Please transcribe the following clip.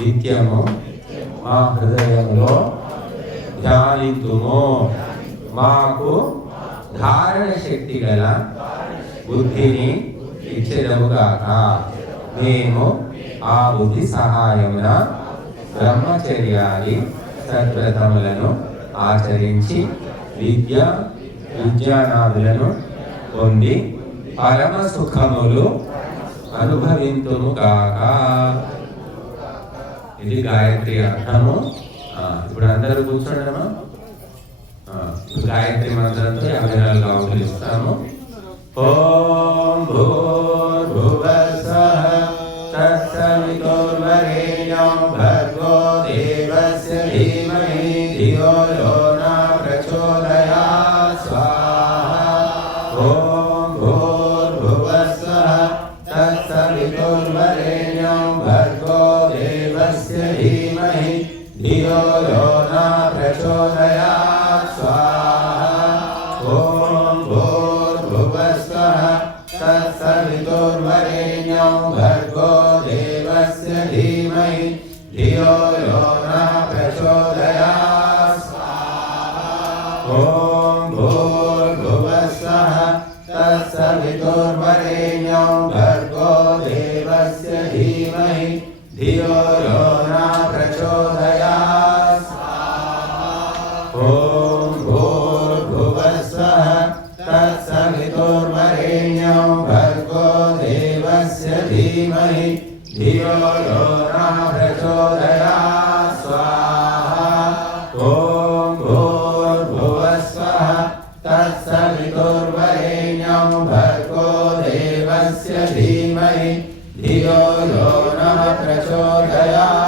నిత్యము మా హృదయంలో ధ్యానింతుము. మాకు ధారణ శక్తి గల బుద్ధిని ఇచ్చెదముగాక. మేము ఆ బుద్ధి సహాయమున బ్రహ్మచర్యాది సద్వ్రతములను ఆచరించి విజ్ఞానాదులను పొంది పరమ సుఖములు అనుభవింతుముగాక. ఇది గాయత్రి అర్థము. ఇప్పుడు అందరూ కూర్చోండమ్మా. గాయత్రి మంత్రంతో 54 కౌంట్లు ఇస్తాము. ఓం భూర్భువస్సః తత్సవితుర్వరేణ్యం భర్గో దేవస్య ధీమహి ధియో యో న ప్రచోదయాత్. స్వాహా. ఓం భూర్భువస్సః తత్సవితుర్వరేణ్యం భర్గో దేవస్య ధీమహి ధియో యో న ప్రచోదయాత్. స్వాహా. ఓం భూర్భువస్సః తత్సవితుర్వరేణ్యం భర్గో దేవస్య ధీమహి ధియో యో న ప్రచోదయాత్. స్వాహా. ఓం భూర్భువస్సః తత్సవితుర్వరేణ్యం భర్గో దేవస్య ధీమహి ధియో యో న ప్రచోదయాత్. స్వాహా. ఓం భూర్భువస్సః తత్సవితుర్వరేణ్యం భర్గో దేవస్య ధీమహి ధియో యో న ప్రచోదయాత్. స్వాహా. ఓం భూర్భువస్సః తత్సవితుర్వరేణ్యం భర్గో దేవస్య ధీమహి ధియో యో న ప్రచోదయాత్.